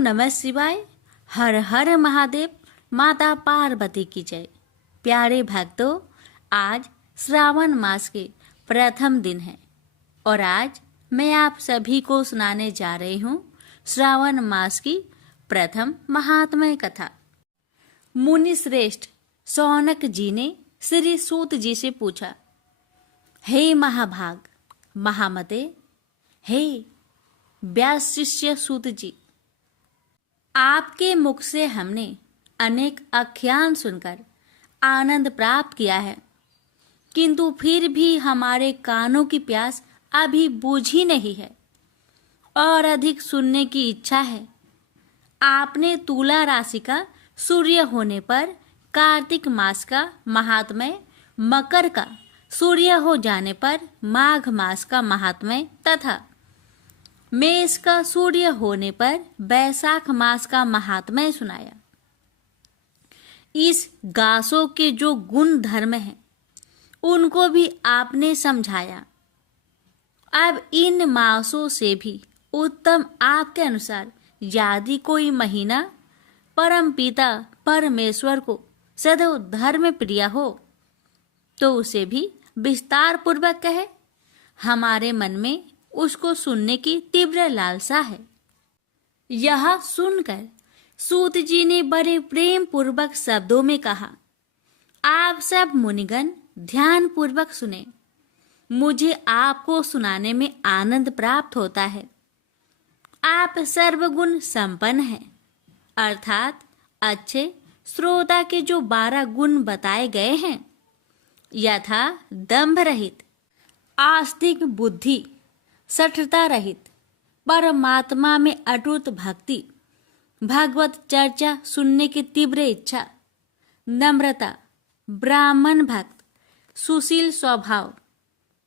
नमः शिवाय। हर हर महादेव। माता पार्वती की जय। प्यारे भक्तों, आज श्रावण मास के प्रथम दिन है और आज मैं आप सभी को सुनाने जा रही हूँ श्रावण मास की प्रथम महात्म्य कथा। मुनि श्रेष्ठ शौनक जी ने श्री सूत जी से पूछा, हे महाभाग महामते, हे व्यास शिष्य सूत जी, आपके मुख से हमने अनेक आख्यान सुनकर आनंद प्राप्त किया है, किंतु फिर भी हमारे कानों की प्यास अभी बुझी नहीं है और अधिक सुनने की इच्छा है। आपने तुला राशि का सूर्य होने पर कार्तिक मास का महात्म्य, मकर का सूर्य हो जाने पर माघ मास का महात्म्य तथा मेष का सूर्य होने पर बैसाख मास का महात्म्य सुनाया। इस गासों के जो गुण धर्म हैं उनको भी आपने समझाया। अब इन मासों से भी उत्तम आपके अनुसार यदि कोई महीना परम पिता परमेश्वर को सदैव धर्म प्रिय हो तो उसे भी विस्तार पूर्वक कहे। हमारे मन में उसको सुनने की तीव्र लालसा है। यह सुनकर सूत जी ने बड़े प्रेम पूर्वक शब्दों में कहा, आप सब मुनिगण ध्यान पूर्वक सुने। मुझे आपको सुनाने में आनंद प्राप्त होता है। आप सर्वगुण संपन्न हैं, अर्थात अच्छे श्रोता के जो 12 गुण बताए गए हैं, यथा दंभ रहित, आस्तिक बुद्धि, सठता रहित, परमात्मा में अटूट भक्ति, भगवत चर्चा सुनने की तीव्र इच्छा, नम्रता, ब्राह्मण भक्त, सुशील स्वभाव,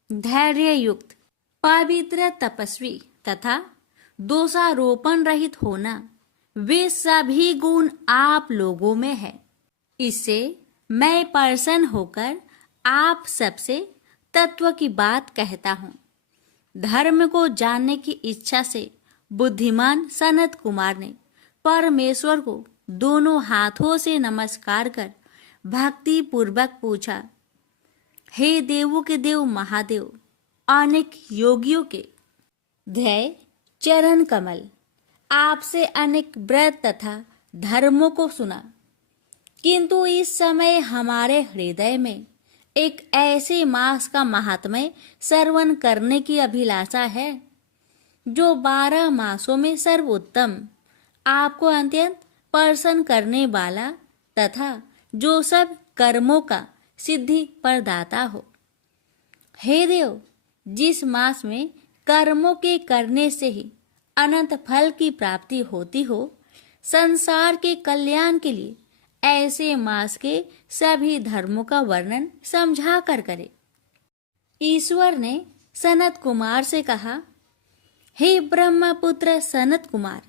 धैर्य युक्त, पवित्र तपस्वी तथा दोषारोपण रहित होना, वे सभी गुण आप लोगों में है। इससे मैं प्रसन्न होकर आप सबसे तत्व की बात कहता हूँ। धर्म को जानने की इच्छा से बुद्धिमान सनत कुमार ने परमेश्वर को दोनों हाथों से नमस्कार कर भक्ति पूर्वक पूछा, हे देवों के देव महादेव, अनेक योगियों के ध्येय चरण कमल, आपसे अनेक व्रत तथा धर्मों को सुना, किंतु इस समय हमारे हृदय में एक ऐसे मास का महात्म्य श्रवण करने की अभिलाषा है जो 12 मासों में सर्वोत्तम, आपको अत्यंत प्रसन्न करने वाला तथा जो सब कर्मों का सिद्धि प्रदाता हो। हे देव, जिस मास में कर्मों के करने से ही अनंत फल की प्राप्ति होती हो, संसार के कल्याण के लिए ऐसे मास के सभी धर्मों का वर्णन समझा कर करे। ईश्वर ने सनत कुमार से कहा, हे ब्रह्मपुत्र सनत कुमार,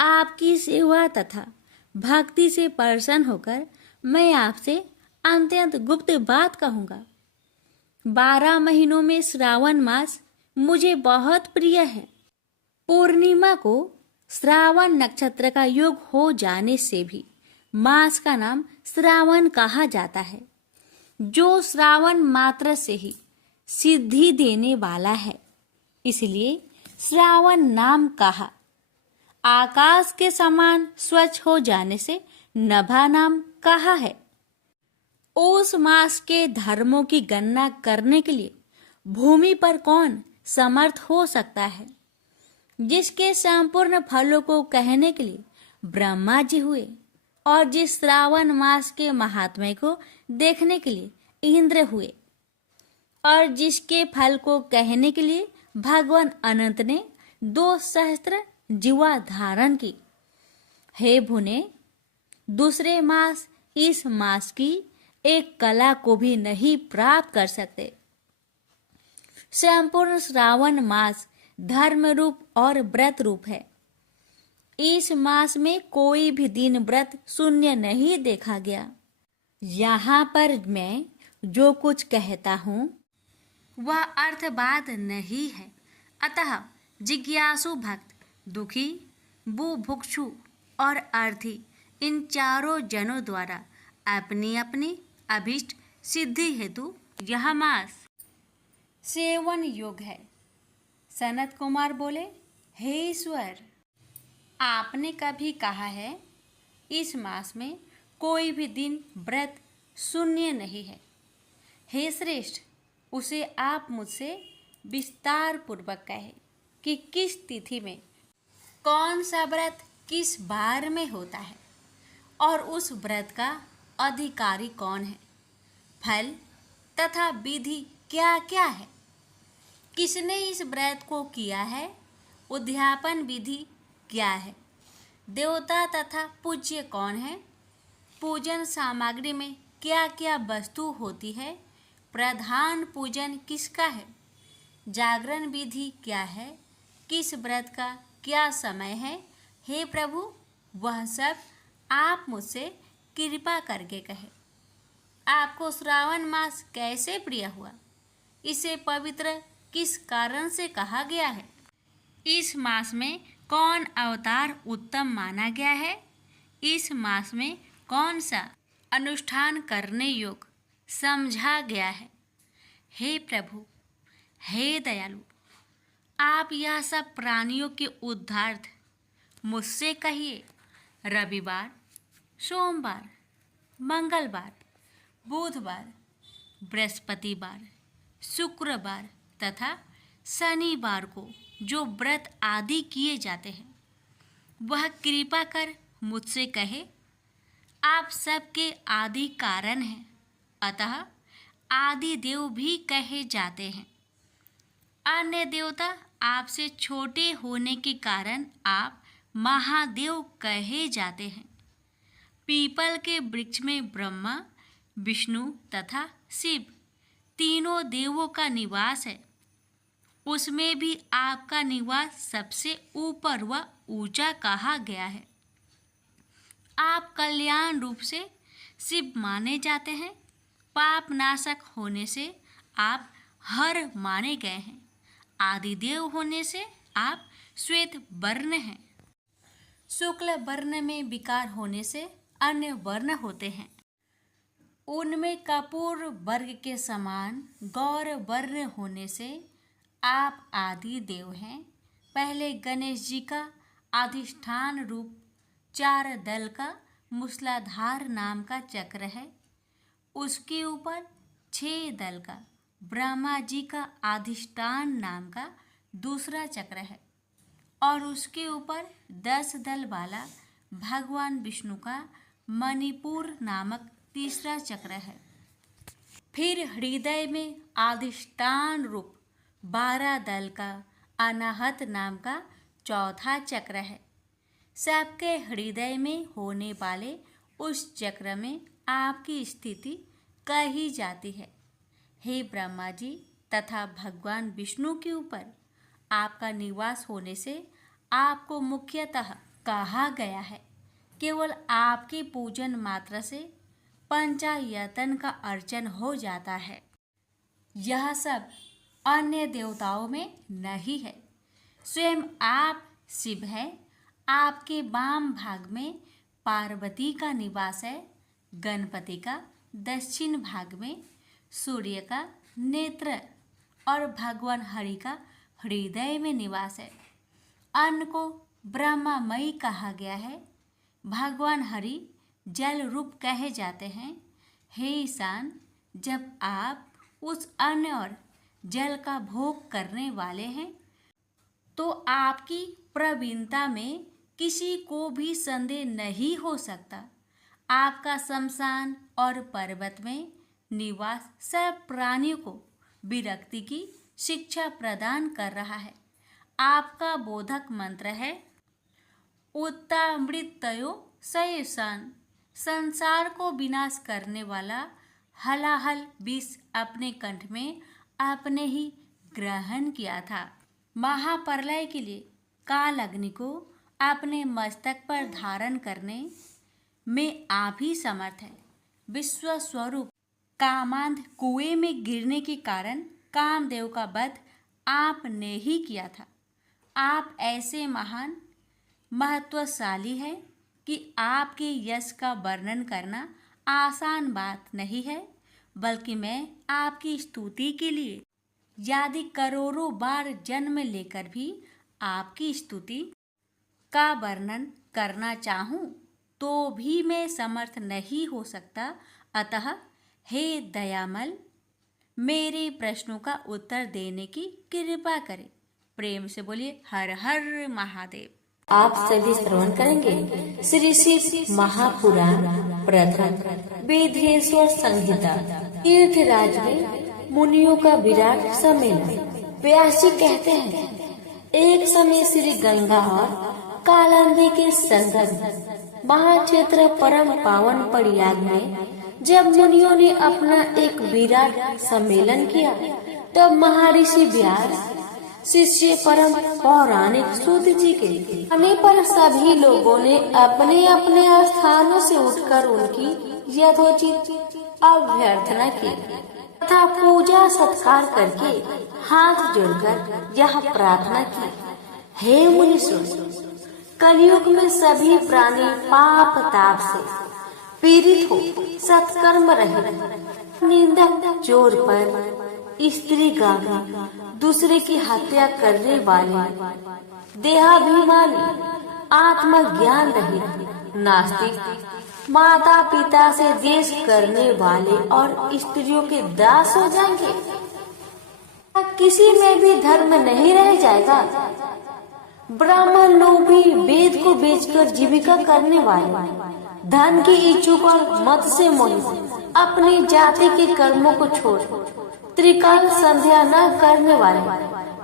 आपकी सेवा तथा भक्ति से प्रसन्न होकर मैं आपसे अत्यंत गुप्त बात कहूंगा। 12 महीनों में श्रावण मास मुझे बहुत प्रिय है। पूर्णिमा को श्रावण नक्षत्र का योग हो जाने से भी मास का नाम श्रावण कहा जाता है, जो श्रावण मात्र से ही सिद्धि देने वाला है, इसलिए श्रावण नाम कहा। आकाश के समान स्वच्छ हो जाने से नभा नाम कहा है। उस मास के धर्मों की गणना करने के लिए भूमि पर कौन समर्थ हो सकता है, जिसके संपूर्ण फलों को कहने के लिए ब्रह्मा जी हुए और जिस श्रावण मास के महात्म्य को देखने के लिए इंद्र हुए और जिसके फल को कहने के लिए भगवान अनंत ने 2 सहस्त्र जीवा धारण की। हे भुने, दूसरे मास इस मास की एक कला को भी नहीं प्राप्त कर सकते। संपूर्ण श्रावण मास धर्म रूप और व्रत रूप है। इस मास में कोई भी दिन व्रत शून्य नहीं देखा गया। यहाँ पर मैं जो कुछ कहता हूँ वह अर्थवाद नहीं है, अतः जिज्ञासु भक्त दुखी बुभुक्षु और अर्थी इन चारों जनों द्वारा अपनी अपनी अभीष्ट सिद्धि हेतु यह मास सेवन योग्य है। सनत कुमार बोले, हे ईश्वर, आपने कभी कहा है इस मास में कोई भी दिन व्रत शून्य नहीं है। हे श्रेष्ठ, उसे आप मुझसे विस्तार पूर्वक कहे कि किस तिथि में कौन सा व्रत किस बार में होता है और उस व्रत का अधिकारी कौन है, फल तथा विधि क्या क्या है, किसने इस व्रत को किया है, उद्यापन विधि क्या है, देवता तथा पूज्य कौन है, पूजन सामग्री में क्या क्या वस्तु होती है, प्रधान पूजन किसका है, जागरण विधि क्या है, किस व्रत का क्या समय है। हे प्रभु, वह सब आप मुझसे कृपा करके कहे। आपको श्रावण मास कैसे प्रिय हुआ, इसे पवित्र किस कारण से कहा गया है, इस मास में कौन अवतार उत्तम माना गया है, इस मास में कौन सा अनुष्ठान करने योग्य समझा गया है। हे प्रभु, हे दयालु, आप यह सब प्राणियों के उद्धार्थ मुझसे कहिए। रविवार, सोमवार, मंगलवार, बुधवार, बृहस्पतिवार, शुक्रवार तथा शनिवार को जो व्रत आदि किए जाते हैं, वह कृपा कर मुझसे कहे। आप सबके आदि कारण हैं, अतः आदि देव भी कहे जाते हैं। अन्य देवता आपसे छोटे होने के कारण आप महादेव कहे जाते हैं। पीपल के वृक्ष में ब्रह्मा, विष्णु तथा शिव तीनों देवों का निवास है। उसमें भी आपका निवास सबसे ऊपर व ऊंचा कहा गया है। आप कल्याण रूप से शिव माने जाते हैं। पाप नाशक होने से आप हर माने गए हैं। आदिदेव होने से आप श्वेत वर्ण हैं। शुक्ल वर्ण में विकार होने से अन्य वर्ण होते हैं। उनमें कपूर वर्ग के समान गौर वर्ण होने से आप आदि देव हैं। पहले गणेश जी का अधिष्ठान रूप 4 दल का मूसलाधार नाम का चक्र है। उसके ऊपर 6 दल का ब्रह्मा जी का अधिष्ठान नाम का दूसरा चक्र है और उसके ऊपर 10 दल वाला भगवान विष्णु का मणिपुर नामक तीसरा चक्र है। फिर हृदय में अधिष्ठान रूप 12 दल का अनाहत नाम का चौथा चक्र है। सबके हृदय में होने वाले उस चक्र में आपकी स्थिति कही जाती है। हे ब्रह्मा जी तथा भगवान विष्णु के ऊपर आपका निवास होने से आपको मुख्यतः कहा गया है। केवल आपके पूजन मात्र से पंचायतन का अर्चन हो जाता है। यह सब अन्य देवताओं में नहीं है। स्वयं आप शिव है। आपके वाम भाग में पार्वती का निवास है। गणपति का दक्षिण भाग में सूर्य का नेत्र और भगवान हरि का हृदय में निवास है। अन्न को ब्रह्मामयी कहा गया है। भगवान हरि जल रूप कहे जाते हैं। हे ईशान, जब आप उस अन्न और जल का भोग करने वाले हैं तो आपकी प्रवीणता में किसी को भी संदेह नहीं हो सकता। आपका शमशान और पर्वत में निवास सब प्राणियों को विरक्ति की शिक्षा प्रदान कर रहा है। आपका बोधक मंत्र है उत्तामृतयो सयसान। संसार को विनाश करने वाला हलाहल विष अपने कंठ में आपने ही ग्रहण किया था। महाप्रलय के लिए काल अग्नि को अपने मस्तक पर धारण करने में आप ही समर्थ है। विश्व स्वरूप कामांध कुएं में गिरने के कारण कामदेव का वध आपने ही किया था। आप ऐसे महान महत्वशाली है कि आपके यश का वर्णन करना आसान बात नहीं है, बल्कि मैं आपकी स्तुति के लिए यदि करोड़ों बार जन्म लेकर भी आपकी स्तुति का वर्णन करना चाहूँ तो भी मैं समर्थ नहीं हो सकता। अतः हे दयामल, मेरे प्रश्नों का उत्तर देने की कृपा करें। प्रेम से बोलिए हर हर महादेव। आप सभी श्रवण करेंगे श्री शिव महापुराण प्रथम वेदेश्वर संहिता तीर्थराज में मुनियों का विराट सम्मेलन। व्यास जी कहते हैं, एक समय श्री गंगा और कालिंदी के संगम महाक्षेत्र परम पावन प्रयाग में जब मुनियों ने अपना एक विराट सम्मेलन किया, तब महर्षि व्यास शिष्य परम पौराणिक सूत जी के आने पर सभी लोगों ने अपने अपने स्थानों से उठकर उनकी यथोचित अभ्यर्थना की तथा पूजा सत्कार करके हाथ जोड़कर यह प्रार्थना की, हे मुनीश्वर, कलयुग में सभी प्राणी पाप ताप से पीड़ित हो सत्कर्म रहित, निंदक, चोर पर, स्त्रीगामी, दूसरे की हत्या करने वाले, देहाभिमानी, आत्मज्ञान रहित, नास्तिक, माता पिता से द्वेष करने वाले और स्त्रियों के दास हो जाएंगे। किसी में भी धर्म नहीं रह जाएगा। ब्राह्मण लोग भी वेद को बेचकर जीविका करने वाले, धन के इच्छुक और मत से मोहित, अपनी जाति के कर्मों को छोड़ त्रिकाल संध्या न करने वाले,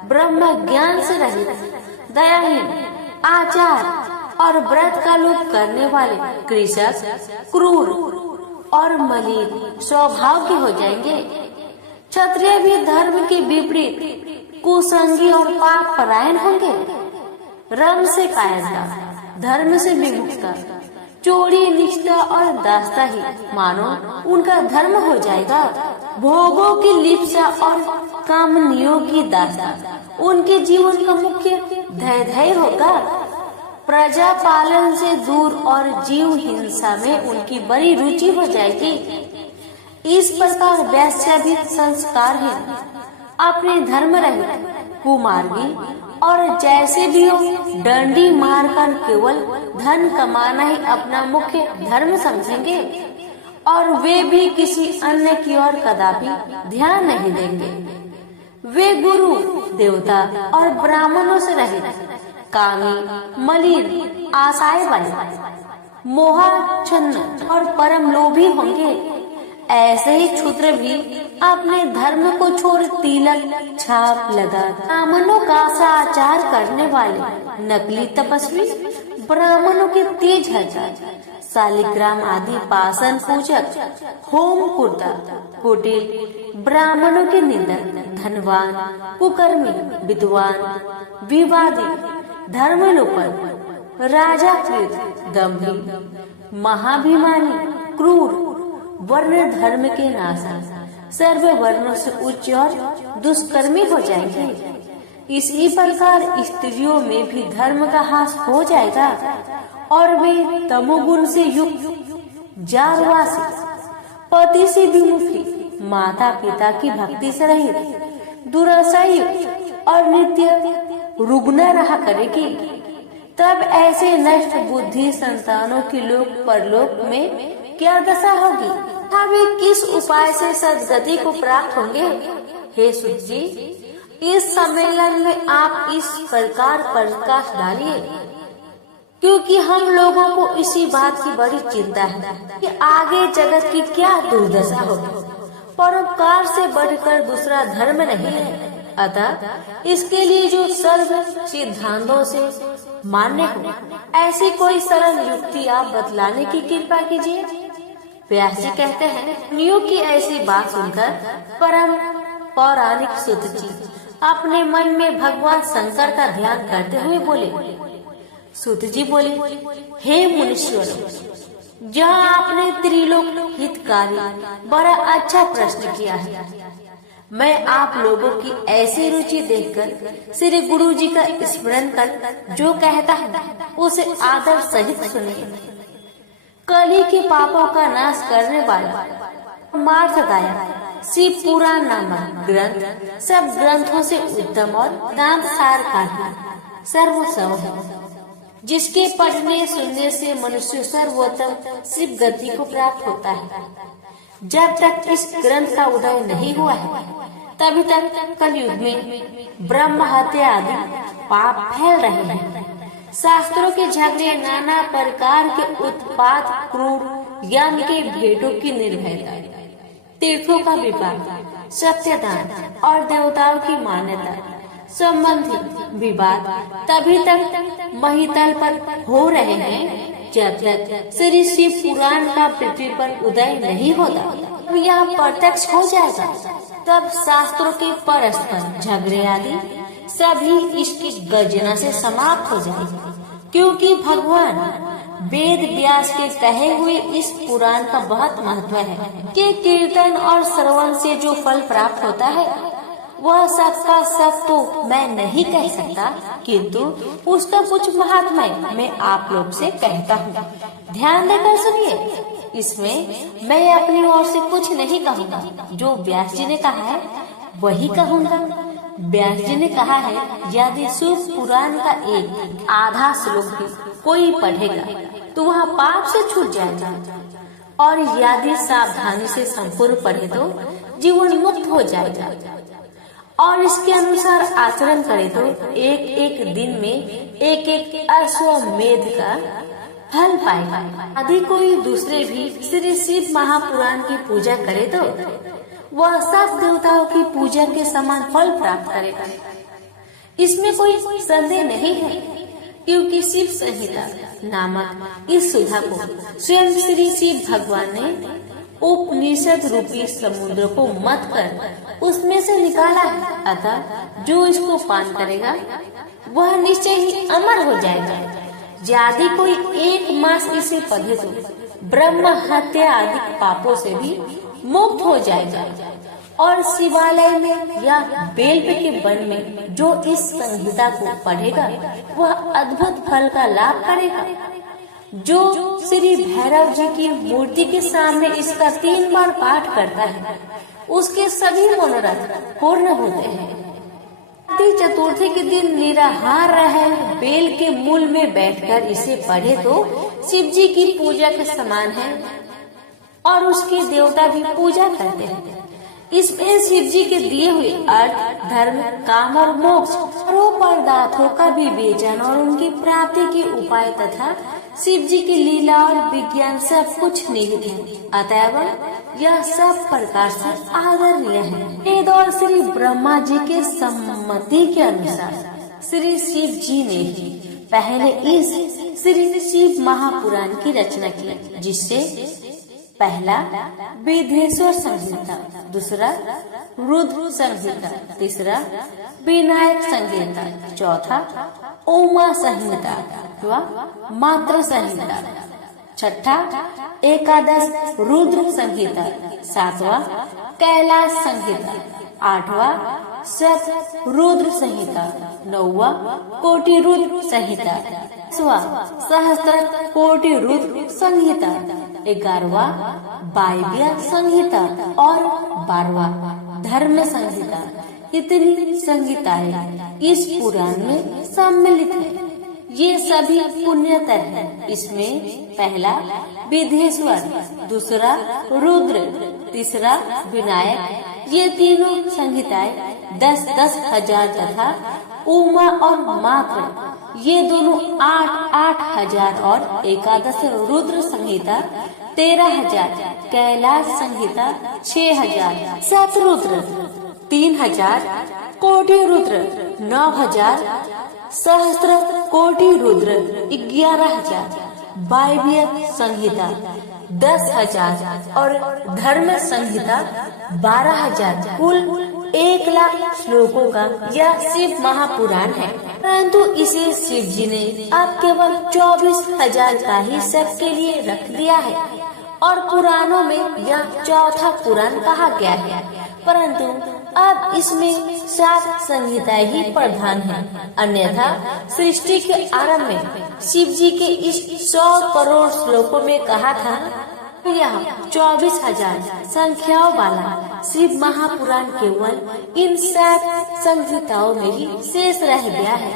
ब्रह्म ज्ञान से रहित, दयाहीन, आचार और व्रत का लोप करने वाले, कृषक, क्रूर और मलिन स्वभाव के हो जाएंगे। क्षत्रिय भी धर्म के विपरीत कुसंगी और पाप परायण होंगे। रम से कायरता, धर्म से विमुखता, चोरी, निष्ठा और दास्ता ही मानो उनका धर्म हो जाएगा। भोगों की लिप्सा और कामनियों की दास्ता उनके जीवन का मुख्य ध्येय होगा। प्रजा पालन से दूर और जीव हिंसा में उनकी बड़ी रुचि हो जाएगी। इस प्रकार वैश्य भी संस्कार है, अपने धर्म रहित, कुमार्गी और जैसे भी हो डंडी मारकर केवल धन कमाना ही अपना मुख्य धर्म समझेंगे और वे भी किसी अन्य की ओर कदापि ध्यान नहीं देंगे। वे गुरु, देवता और ब्राह्मणों से रहित, कामी, मलिन, आशाएं वाले, मोहाच्छन्न और परम लोभी होंगे। ऐसे ही क्षुद्र भी अपने धर्म को छोड़ तिलक, छाप लगा ब्राह्मणों का आचार करने वाले, नकली तपस्वी, ब्राह्मणों के तेज हजार, शालिग्राम आदि पाषाण पूजक, होम कुर्ता, कुटिल, ब्राह्मणों के निंदक, धनवान, कुकर्मी, विद्वान, विवादी, धर्मलोपन, राजाकृत, दम्भी, महाभिमानी, क्रूर, वर्ण धर्म के नासा, सर्व वर्णों से उच्च और दुष्कर्मी हो जाएंगे। इसी प्रकार स्त्रियों में भी धर्म का ह्रास हो जाएगा और वे तमोगुण से युक्त, जारवासी, पति से विमुखी, माता पिता की भक्ति से रहित, दुराशा युक्त और नित्य रुग्ण रहा करेगी। तब ऐसे नष्ट बुद्धि संतानों की लोक परलोक में क्या दशा होगी? वे किस उपाय से सदगति को प्राप्त होंगे? हे सूत जी, इस सम्मेलन में आप इस प्रकार प्रकाश डालिए, क्योंकि हम लोगों को इसी बात की बड़ी चिंता है कि आगे जगत की क्या दुर्दशा होगी। परोपकार से बढ़कर दूसरा धर्म नहीं है। अतः इसके लिए जो सर्व सिद्धांतों से मान्य हो, ऐसी कोई सरल युक्ति आप बतलाने की कृपा कीजिए। व्यास जी कहते हैं, मुनियों की ऐसी बात सुनकर परम पौराणिक सूत जी अपने मन में भगवान शंकर का ध्यान करते हुए बोले। सूत जी बोले, हे मुनीश्वर, जहाँ आपने त्रिलोक हितकारी बड़ा अच्छा प्रश्न किया है। मैं आप लोगों की ऐसी रुचि देखकर श्री गुरु जी का स्मरण कर जो कहता है उसे आदर सहित सुनिए। कली के पापों का नाश करने वाला मार्गदर्शक शिव पुराण नामक ग्रंथ सब ग्रंथों से उत्तम और दांत सार का सर्वोत्तम है, जिसके पढ़ने सुनने से मनुष्य सर्वोत्तम शिव गति को प्राप्त होता है। जब तक इस ग्रंथ का उदय नहीं हुआ है तभी तक कलयुग में ब्रह्म हत्या आदि पाप फैल रहे हैं। शास्त्रों के झगड़े, नाना प्रकार के उत्पात, क्रूर ज्ञान के भेदों की निर्भयता, तीर्थों का विवाद, सत्यदान और देवताओं की मान्यता संबंधी विवाद तभी तक महितल पर हो रहे हैं जब तक श्री शिव पुराण का पृथ्वी पर उदय नहीं होता। यह प्रत्यक्ष हो जाएगा, तब शास्त्रों के परस्पर झगड़े आदि सभी इसकी गर्जना से समाप्त हो जाएगी, क्योंकि भगवान वेद व्यास के कहे हुए इस पुराण का बहुत महत्व है कि कीर्तन और श्रवण से जो फल प्राप्त होता है वह सबका सब तो मैं नहीं कह सकता, किंतु उसका कुछ महात्मा मैं आप लोग से कहता हूँ। ध्यान देकर सुनिए। इसमें मैं अपनी ओर से कुछ नहीं कहूँगा, जो व्यास जी ने कहा है वही कहूँगा। व्यास जी ने कहा है, यदि शिव पुराण का एक आधा श्लोक भी कोई पढ़ेगा तो वह पाप से छूट जाएगा, और यदि सावधानी से संपूर्ण पढ़े तो जीवन मुक्त हो जाएगा, और इसके अनुसार आचरण करे तो एक एक दिन में एक एक अश्वमेध का फल पाएगा। यदि कोई दूसरे भी श्री शिव महापुराण की पूजा करे तो वह सब देवताओं की पूजा के समान फल प्राप्त करेगा। इसमें कोई संदेह नहीं है, क्योंकि शिव संहिता नामक इस सुधा को स्वयं श्री शिव भगवान ने उपनिषद रूपी समुद्र को मत कर उसमें से निकाला है। अतः जो इसको पान करेगा वह निश्चय ही अमर हो जाएगा। यदि कोई एक मास इसे पढ़े तो ब्रह्म हत्या आदि पापों से भी मुक्त हो जाएगा, और शिवालय में या बेल्व के वन में जो इस संहिता को पढ़ेगा वह अद्भुत फल का लाभ करेगा। जो श्री भैरव जी की मूर्ति के सामने इसका 3 बार पाठ करता है उसके सभी मनोरथ पूर्ण होते हैं। चतुर्थी के दिन निराहार रहे बेल के मूल में बैठकर इसे पढ़े तो शिव जी की पूजा के समान है, और उसके देवता भी पूजा करते हैं। इसमें शिव जी के दिए हुए अर्थ, धर्म, काम और मोक्ष पदार्थों का विवेचन और उनकी प्राप्ति के उपाय तथा शिव जी की लीला और विज्ञान सब कुछ निहित है। अतएव यह सब प्रकार से आदरणीय है। वेद और श्री ब्रह्मा जी के सम्मति के अनुसार श्री शिव जी ने ही पहले इस श्री शिव महापुराण की रचना की, जिससे पहला विधेश्वर संहिता, दूसरा रुद्र संहिता, तीसरा विनायक संहिता, चौथा उमा संहिता व मात्र संहिता, छठा एकादश रुद्र संहिता, सातवां कैलाश संहिता, आठवां सत रुद्र संहिता, नौवां कोटि रुद्र संहिता, 10वां सहस्त्र कोटि रुद्र संहिता, 11वां वायव्य संहिता और 12वां धर्म संहिता। इतनी संहिताएं इस पुराण में सम्मिलित है। ये सभी पुण्यतर है। इसमें पहला विधेश्वर, दूसरा रुद्र, तीसरा विनायक, ये तीनों संहिताएं 10-10 हजार तथा उमा और मात्र ये दोनों 8-8 हजार और एकादश रुद्र संहिता 13,000, कैलाश संहिता 6,000, शतरुद्र 3,000, कोटि रुद्र 9,000, सहस्त्र कोटि रुद्र 11,000, वायव्य संहिता 10,000 और धर्म संहिता 12,000। कुल 1 लाख श्लोकों का यह शिव महापुराण है, परंतु इसे शिव जी ने अब केवल 24,000 का ही सबके लिए रख दिया है, और पुराणों में यह चौथा पुराण कहा गया है। परंतु अब इसमें 7 संहिताएं ही प्रधान हैं। अन्यथा सृष्टि के आरंभ में शिव जी के इस 100 करोड़ श्लोकों में कहा था, यह 24,000 संख्याओं वाला शिव महापुराण केवल इन 7 संहिताओं में ही शेष रह गया है।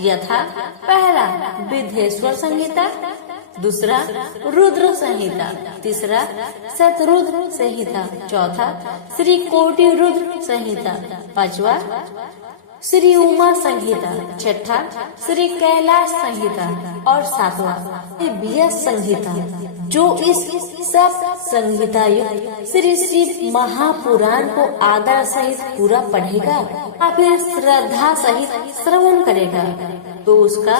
यथा पहला विद्धेश्वर संहिता, दूसरा रुद्र संहिता, तीसरा शतरुद्र संहिता, चौथा श्री कोटि रुद्र संहिता, पांचवा श्री उमा संहिता, छठा श्री कैलाश संहिता और सातवां व्यास संहिता। जो इस सब संहिता युक्त श्री शिव महापुराण को आदर सहित पूरा पढ़ेगा या फिर श्रद्धा सहित श्रवण करेगा तो उसका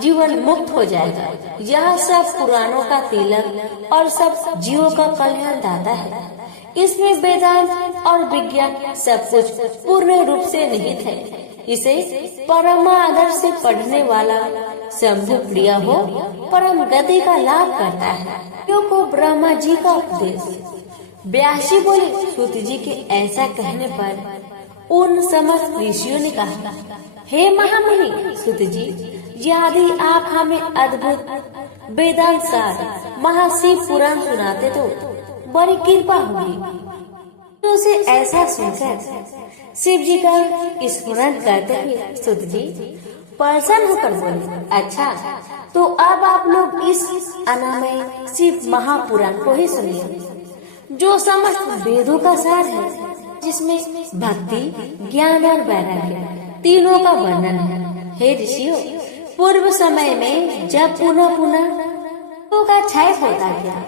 जीवन मुक्त हो जाएगा। यह सब पुराणों का तिलक और सब जीवों का कल्याण दाता है। इसमें वेदांत और विज्ञान सब कुछ पूर्ण रूप से निहित है। इसे परमादर से पढ़ने वाला शंभु प्रिय हो परम गति का लाभ करता है। को ब्रह्मा जी का उपदेश। व्यास जी बोले, सूत जी के ऐसा कहने पर उन समस्त ऋषियों ने कहा, हे महामुनि सूत जी, यदि आप हमें अद्भुत वेदांत सार महाशिव पुराण सुनाते तो बड़ी कृपा होगी। तो उसे ऐसा सुनकर शिव जी का स्मरण करते हुए सूत जी प्रसन्न होकर बोले, अच्छा तो अब आप लोग इस अनामय शिव महापुराण को ही सुनिए, जो समस्त वेदों का सार है, जिसमें भक्ति, ज्ञान और वैराग्य तीनों का वर्णन है। हे ऋषियों, पूर्व समय में जब पुनः पुनः का क्षय होता गया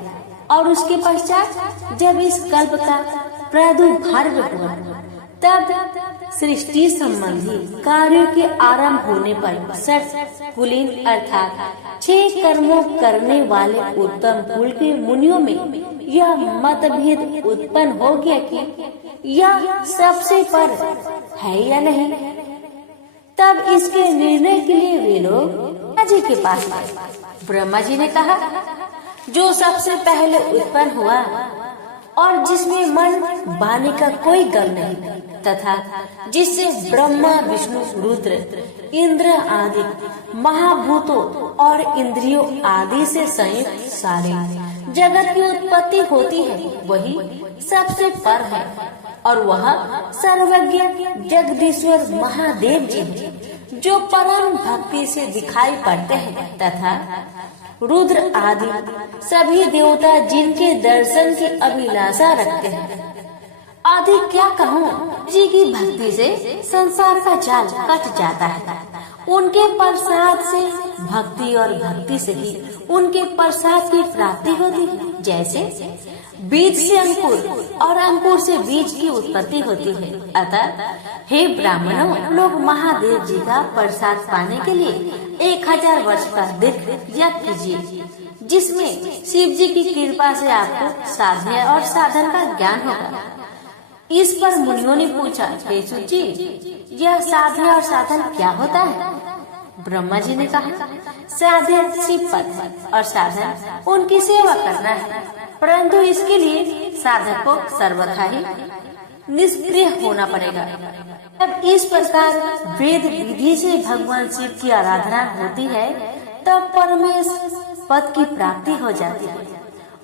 और उसके पश्चात जब इस कल्प का प्रादुर्भाव हुआ, तब सृष्टि संबंधी कार्यों के आरंभ होने पर षट कुलीन अर्थात 6 कर्मों करने वाले उत्तम कुल के मुनियों में यह मतभेद उत्पन्न हो गया कि यह सबसे पर है या नहीं। तब इसके निर्णय के लिए वे लोग ब्रह्मा जी के पास आए। ब्रह्मा जी ने कहा, जो सबसे पहले उत्पन्न हुआ और जिसमें मन वाणी का कोई गम नहीं तथा जिससे ब्रह्मा विष्णु रुद्र इंद्र आदि महाभूतों और इंद्रियों आदि से संयुक्त सारे जगत की उत्पत्ति होती है, वही सबसे पर है और वह सर्वज्ञ जगदीश्वर महादेव जी जो परम भक्ति से दिखाई पड़ते हैं तथा रुद्र आदि सभी देवता जिनके दर्शन की अभिलाषा रखते हैं। आदि क्या कहूँ, जी की भक्ति से संसार का जाल कट जाता है। उनके प्रसाद से भक्ति और भक्ति से ही उनके प्रसाद की प्राप्ति होती है। जैसे बीज से अंकुर और अंकुर से बीज की उत्पत्ति होती है। अतः हे ब्राह्मणों, लोग महादेव जी का प्रसाद पाने के लिए 1000 वर्ष का दीर्घ यज्ञ कीजिए, जिसमें शिव जी की कृपा से आपको साधना और साधन का ज्ञान होगा। इस पर मुनियों ने पूछा, हे सूत जी, यह साधना और साधन क्या होता है? ब्रह्मा जी ने कहा, साधन शिव पद और साधन उनकी सेवा करना है, परंतु इसके लिए साधक को सर्वथा ही निष्क्रिय होना पड़ेगा। जब इस प्रकार वेद विधि से भगवान शिव की आराधना होती है तब परमेश पद की प्राप्ति हो जाती है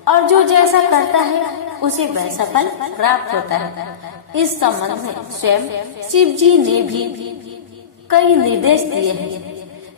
और जो जैसा करता है उसे वैसा फल प्राप्त होता है। इस संबंध में स्वयं शिव जी ने भी कई निर्देश दिए हैं।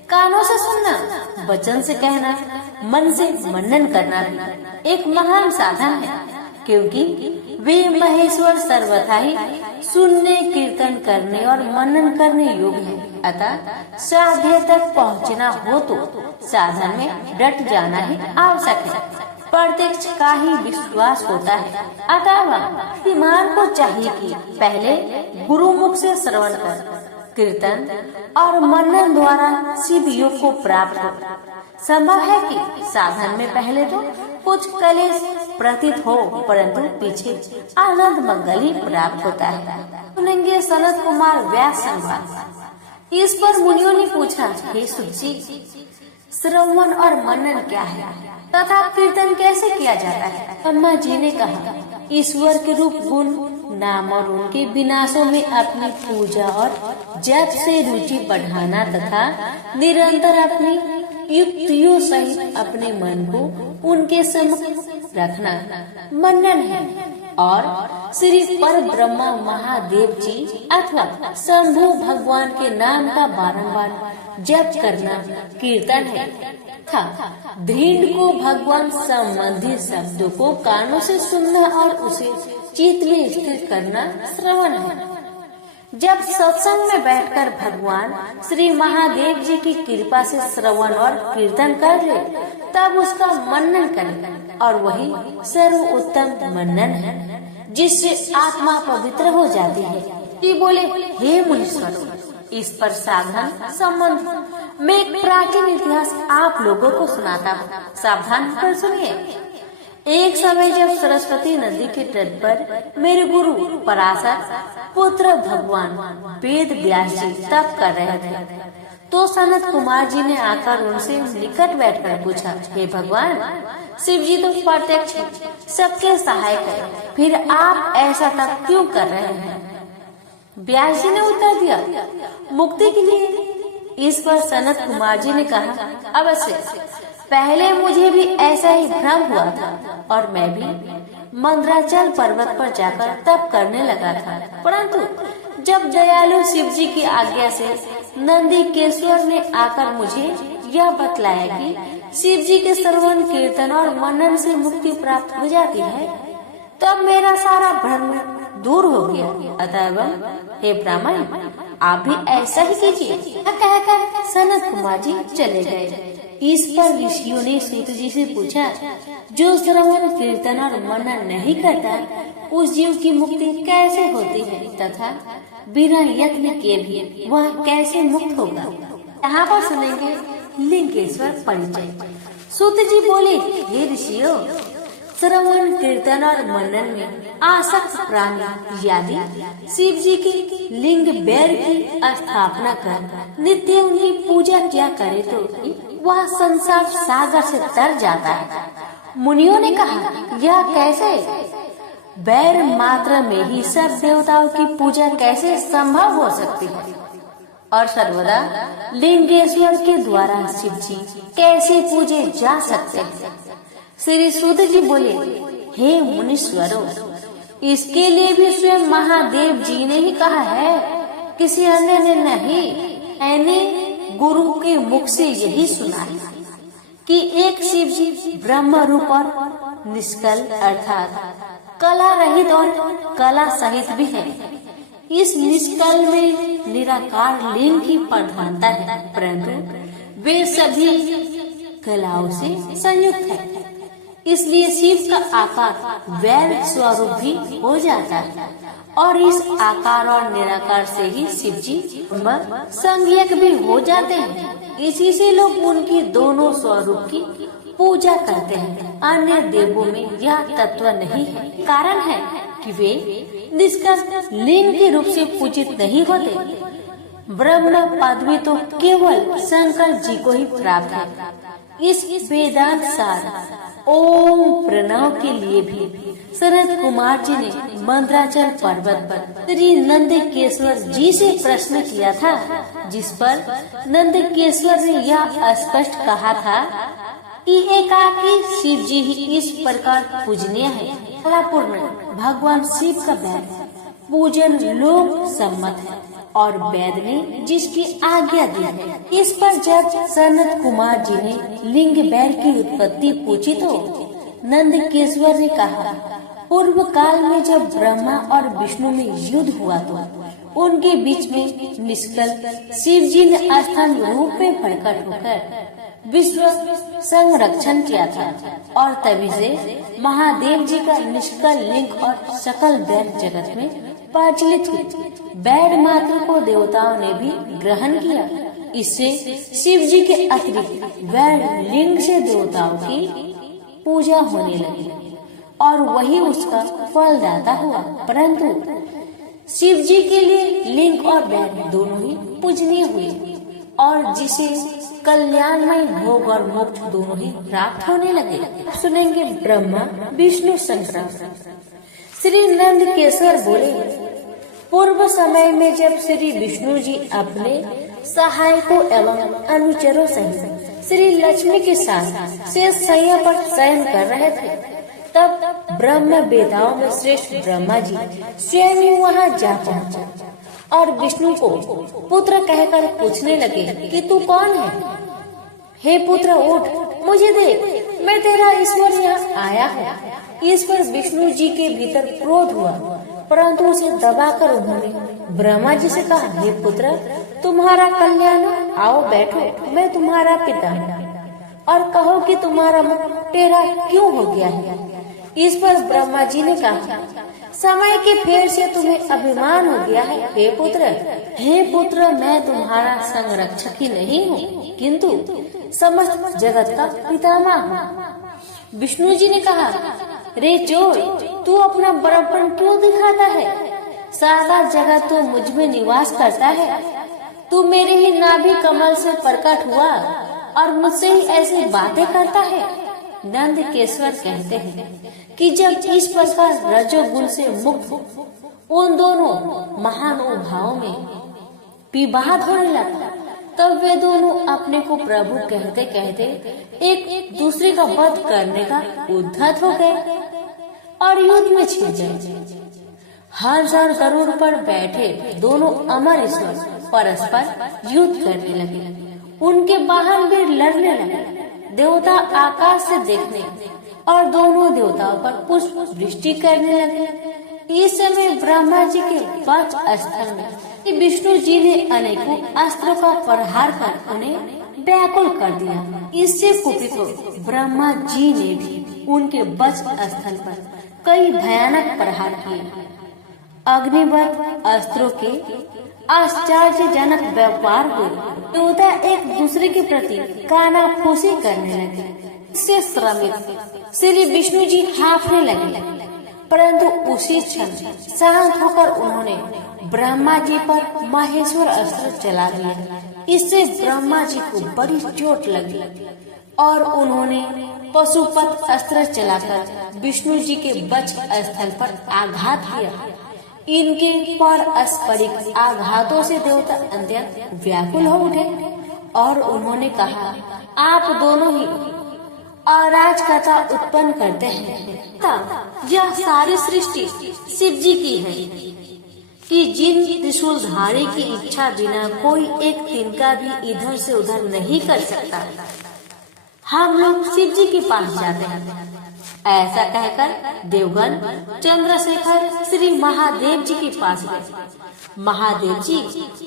कानों से सुनना, वचन से कहना, मन से मनन करना भी एक महान साधन है, क्योंकि वे महेश्वर सर्वथा ही सुनने, कीर्तन करने और मनन करने योग्य है। अतः साध्य तक पहुँचना हो तो साधन में डट जाना ही आवश्यक है। प्रत्यक्ष का ही विश्वास होता है। अतः विमान को चाहिए कि पहले गुरु मुख से श्रवण कर, कीर्तन और मनन द्वारा शिव योग को प्राप्त हो। संभव है कि साधन में पहले तो कुछ कलेश प्रतीत हो, परंतु पीछे आनंद मंगल ही प्राप्त होता है। सुनेंगे सनत कुमार व्यास संवाद। इस पर मुनियों ने पूछा, हे सूत जी, श्रवण और मनन क्या है तथा कीर्तन कैसे किया जाता है? ब्रह्मा जी ने कहा, ईश्वर के रूप गुण नाम और उनके विनाशों में अपनी पूजा और जप से रुचि बढ़ाना तथा निरंतर अपनी युक्तियों सहित अपने मन को उनके सम्मुख रखना मनन है। और श्री पर ब्रह्मा महादेव जी अथवा शंभु भगवान के नाम का बारंबार जप करना कीर्तन है। दृढ़ को भगवान संबंधी शब्दों को कानों से सुनना और उसे चित्त में स्थिर करना श्रवण है। जब सत्संग में बैठकर भगवान श्री महादेव जी की कृपा से श्रवण और कीर्तन कर ले, तब उसका मनन करें और वही सर्वोत्तम मनन है जिससे आत्मा पवित्र हो जाती है। ये बोले, हे मुनीश्वर, इस पर साधन संबंध में एक प्राचीन इतिहास आप लोगों को सुनाता हूँ, सावधान होकर सुनिए। एक समय जब सरस्वती नदी के तट पर मेरे गुरु पराशर पुत्र भगवान वेद व्यास जी तप कर रहे थे, तो सनत कुमार जी ने आकर उनसे निकट बैठकर पूछा, हे भगवान, शिव जी तो प्रत्यक्ष है, सबके सहायक है, फिर आप ऐसा तप क्यों कर रहे हैं? व्यास जी ने उत्तर दिया, मुक्ति के लिए। इस पर सनत कुमार जी ने कहा, अवश्य, पहले मुझे भी ऐसा ही भ्रम हुआ था और मैं भी मंदराचल पर्वत पर जाकर तप करने लगा था, परंतु जब दयालु शिव जी की आज्ञा से नंदीकेश्वर ने आकर मुझे यह बतलाया कि शिव जी के श्रवण कीर्तन और मनन से मुक्ति प्राप्त हो जाती है, तब मेरा सारा भ्रम दूर हो गया। अतः हे ब्राह्मण, आप भी ऐसा ही कीजिए। कहकर सनत कुमार जी चले गए। इस पर ऋषियों ने सूत जी से पूछा, जो श्रवण कीर्तन और मनन नहीं करता, उस जीव की मुक्ति कैसे होती है तथा बिना यत्न के भी वह कैसे मुक्त होगा? यहाँ पर सुनेंगे लिंगेश्वर परिचय। सूत जी बोले, हे ऋषियों, श्रवण कीर्तन और मनन में आसक्त प्राणी यदि शिव जी की लिंग बैर की स्थापना कर नित्य उनकी पूजा किया करे तो वह संसार सागर से तर जाता है। मुनियों ने कहा, यह कैसे? बैर मात्र में ही सब देवताओं की पूजा कैसे संभव हो सकती है? और सर्वदा लिंगेश्वर के द्वारा शिव जी कैसे पूजे जा सकते हैं? श्री सूत जी बोले, हे मुनीश्वरों, इसके लिए भी स्वयं महादेव जी ने ही कहा है, किसी अन्य ने नहीं। मैंने गुरु के मुख से यही सुना है कि एक शिव जी ब्रह्म रूप और निष्कल अर्थात कला रहित और कला सहित भी है। इस निष्कल में निराकार लिंग की प्रधानता है, परंतु वे सभी कलाओं से संयुक्त है, इसलिए शिव का आकार वैर स्वरूप भी हो जाता है और इस आकार और निराकार से ही शिव जी संज्ञक भी हो जाते हैं। इसी से लोग उनकी दोनों स्वरूप की पूजा करते हैं। अन्य देवों में यह तत्व नहीं है। कारण है कि वे निष्कल लिंग के रूप से पूजित नहीं होते। ब्रह्म पदवी तो केवल शंकर जी को ही प्राप्त है। इस वेदांत सार ओम प्रणव के लिए भी सनत कुमार जी ने मंदराचल पर्वत पर श्री नंदकेश्वर जी से प्रश्न किया था, जिस पर नंदकेश्वर ने यह स्पष्ट कहा था कि एकाकी शिव जी ही इस प्रकार पूजनीय है। कलापूर्ण भगवान शिव का वैद पूजन लोक सम्मत है और वेद ने जिसकी आज्ञा दी है। इस पर जब सनत कुमार जी ने लिंग बैर की उत्पत्ति पूछी तो नंदकेश्वर ने कहा, पूर्व काल में जब ब्रह्मा और विष्णु में युद्ध हुआ तो उनके बीच में निष्कल शिव जी ने अस्थान रूप में प्रकट होकर विश्व संरक्षण किया था और तभी से महादेव जी का निष्कल लिंग और सकल वैद जगत में प्रचलित हुई। वैद मात्र को देवताओं ने भी ग्रहण किया। इससे शिव जी के अतिरिक्त वैद लिंग से देवताओं की पूजा होने लगी और वही उसका फलदाता हुआ। परंतु शिव जी के लिए लिंग और वैद दोनों ही पूजनीय हुए और जिसे कल्याणमय भोग और मोक्ष दोनों ही प्राप्त होने लगे। सुनेंगे ब्रह्मा विष्णु संग्राम। श्री नंदकेश्वर बोले, पूर्व समय में जब श्री विष्णु जी अपने सहायकों एवं अनुचरों सहित श्री लक्ष्मी के साथ शेष शैया पर शयन कर रहे थे, तब ब्रह्म वेताओं में श्रेष्ठ ब्रह्मा जी स्वयं ही वहाँ जा पहुँचे और विष्णु को पुत्र कहकर पूछने लगे कि तू कौन है? हे पुत्र उठ, मुझे देख, मैं तेरा ईश्वर यहाँ आया हूँ। इस पर विष्णु जी के भीतर क्रोध हुआ, परंतु उसे दबाकर उन्होंने ब्रह्मा जी से कहा, हे पुत्र, तुम्हारा कल्याण, आओ बैठो, मैं तुम्हारा पिता हूँ और कहो कि तुम्हारा मुख टेढ़ा क्यों हो गया है? इस पर ब्रह्मा जी ने कहा, समय के फेर से तुम्हें अभिमान हो गया है हे पुत्र, मैं तुम्हारा संरक्षक ही नहीं हूँ, किंतु समस्त जगत का पितामह हूँ। विष्णु जी ने कहा, रे चोर, तू अपना बड़प्पन क्यों दिखाता है? सारा जगत तो मुझ में निवास करता है। तू मेरे ही नाभि कमल से प्रकट हुआ और मुझसे ही ऐसी बातें करता है। नंदकेश्वर कहते हैं कि जब इस प्रकार रजोगुण से मुक्त उन दोनों महानुभावों में विवाद होने लगा, तब वे दोनों अपने को प्रभु कहते कहते एक दूसरे का वध करने का उद्धत हो गए और युद्ध में छिड़ गए। हर गरुड़ पर बैठे दोनों अमर ईश्वर परस्पर युद्ध करने लगे। उनके वाहन भी लड़ने लगे। देवता आकाश से देखने और दोनों देवताओं पर पुष्प वृष्टि करने लगे। इस समय ब्रह्मा जी के वक्ष स्थल में विष्णु जी ने अनेकों अस्त्रों का प्रहार कर उन्हें व्याकुल कर दिया। इससे कुपित हो ब्रह्मा जी ने भी उनके वक्ष स्थल पर कई भयानक प्रहार किए। अग्निवत अस्त्रों के आश्चर्यजनक व्यापार हुए। देवता एक दूसरे के प्रति कानाफूसी करने लगे। इससे श्रमित श्री विष्णु जी हाँफने लगे, परंतु उसी क्षण शांत होकर उन्होंने ब्रह्मा जी पर माहेश्वर अस्त्र चला दिया। इससे ब्रह्मा जी को बड़ी चोट लगी और उन्होंने पशुपत अस्त्र चलाकर विष्णु जी के वक्ष स्थल पर आघात किया। इनके पारस्परिक आघातों से देवता अत्यंत व्याकुल हो उठे और उन्होंने कहा, आप दोनों ही अराजकता उत्पन्न करते हैं। यह सारी सृष्टि शिव जी की है कि जिन त्रिशूलधारी की इच्छा बिना कोई एक तिनका भी इधर से उधर नहीं कर सकता। हम लोग शिव जी के पास जाते हैं। ऐसा कहकर देवगण चंद्रशेखर श्री महादेव जी के पास गए। महादेव जी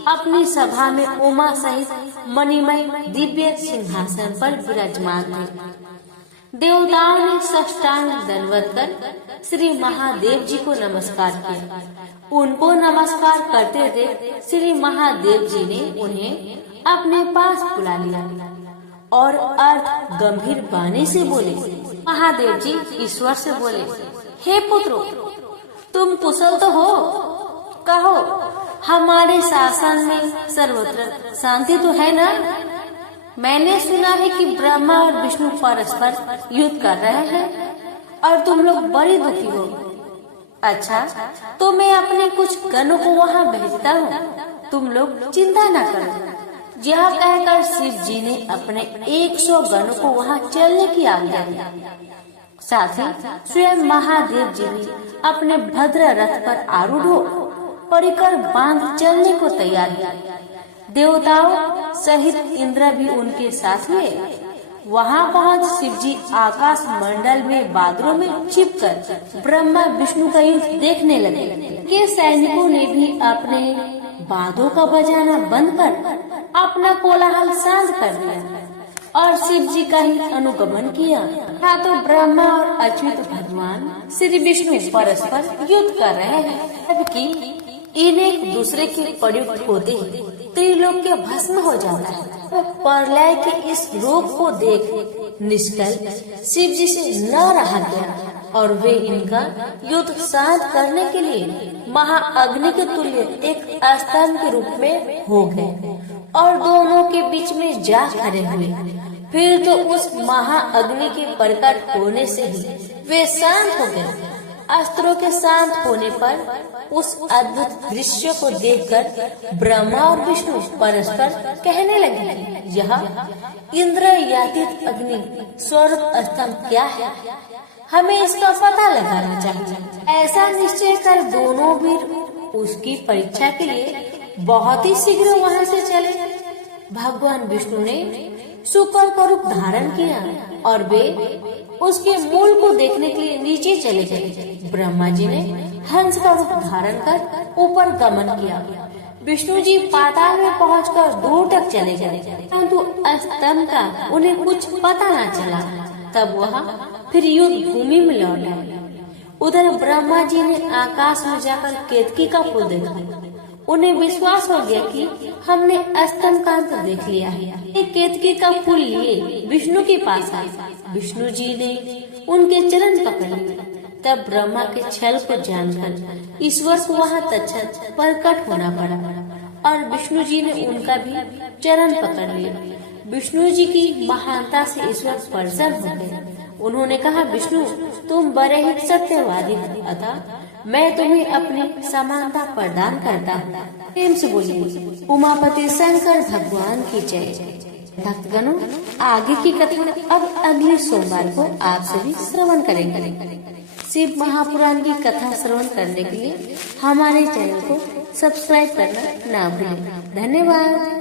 अपनी सभा में उमा सहित मणिमय दिव्य सिंहासन पर विराजमान थे। देवताओं ने साष्टांग दंडवत कर श्री महादेव जी को नमस्कार किया। उनको नमस्कार करते देख श्री महादेव जी ने उन्हें अपने पास बुला लिया और अर्थ गंभीर वाणी से बोले। महादेव जी ईश्वर से बोले, हे पुत्रो, तुम कुशल तो हो? कहो, हमारे शासन में सर्वत्र शांति तो है ना? मैंने सुना है कि ब्रह्मा और विष्णु परस्पर युद्ध कर रहे हैं और तुम लोग बड़ी दुखी हो। अच्छा, तो मैं अपने कुछ गणों को वहाँ भेजता हूँ, तुम लोग चिंता न करो। यह कहकर शिव जी ने अपने 100 गणों को वहाँ चलने की आज्ञा दी। साथ ही स्वयं महादेव जी ने अपने भद्र रथ पर आरूढ़ हो परिकर बांध चलने को तैयार किया। देवताओं सहित इंद्र भी उनके साथ हुए। वहाँ पहुँच शिव जी आकाश मंडल में बादलों में छिपकर ब्रह्मा विष्णु का युद्ध देखने लगे। के सैनिकों ने भी अपने बादों का बजाना बंद कर अपना कोलाहल शांत कर दिया और शिव जी का ही अनुगमन किया। हाँ, तो ब्रह्मा और अच्युत भगवान श्री विष्णु परस्पर युद्ध कर रहे हैं, जबकि इन्हें एक दूसरे के प्रयुक्त होते ही त्रिलोक के भस्म हो जाता है। तो प्रलय के इस रूप को देख निष्कल शिव जी से न रहा गया और वे इनका युद्ध शांत करने के लिए महाअग्नि के तुल्य एक स्तंभ के रूप में हो गए और दोनों के बीच में जा खड़े हुए। फिर तो उस महाअग्नि के प्रकट होने से ही वे शांत हो गए अस्त्रों के शांत होने पर उस अद्भुत दृश्य को देखकर ब्रह्मा और विष्णु परस्पर कहने लगे, यह इंद्र यातित अग्नि स्वरूप स्तंभ क्या है, हमें इसका पता लगाना चाहिए। ऐसा निश्चय कर दोनों वीर उसकी परीक्षा के लिए बहुत ही शीघ्र वहाँ से चले। भगवान विष्णु ने शुक्र का रूप धारण किया और वे उसके मूल को देखने के लिए नीचे चले गए। ब्रह्मा जी ने हंस का रूप धारण कर ऊपर गमन किया। विष्णु जी पाताल में पहुंचकर दूर तक चले गए, परंतु स्तंभ का उन्हें कुछ पता न चला। तब वह फिर युद्ध भूमि में लौट आए। उधर ब्रह्मा जी ने आकाश में जाकर केतकी का पुल देखा। उन्हें विश्वास हो गया कि हमने स्तंभ का अंत देख लिया है। केतकी का पुल लिए विष्णु के पास आए। विष्णु जी ने उनके चरण पकड़ लिए। तब ब्रह्मा के छल को जानकर ईश्वर को वहाँ तत्क्षण प्रकट होना पड़ा और विष्णु जी ने उनका भी चरण पकड़ लिया। विष्णु जी की महानता से ईश्वर प्रसन्न हो गए। उन्होंने कहा, विष्णु तुम बड़े ही सत्यवादी हो, अतः मैं तुम्हें अपनी समानता प्रदान करता हूँ। प्रेम से बोलिए उमापति शंकर भगवान की जय। भक्तगणों, आगे की कथा अब अगले सोमवार को आप सभी श्रवण करेंगे। शिव महापुराण की कथा श्रवण करने के लिए हमारे चैनल को सब्सक्राइब करना ना भूलें। धन्यवाद।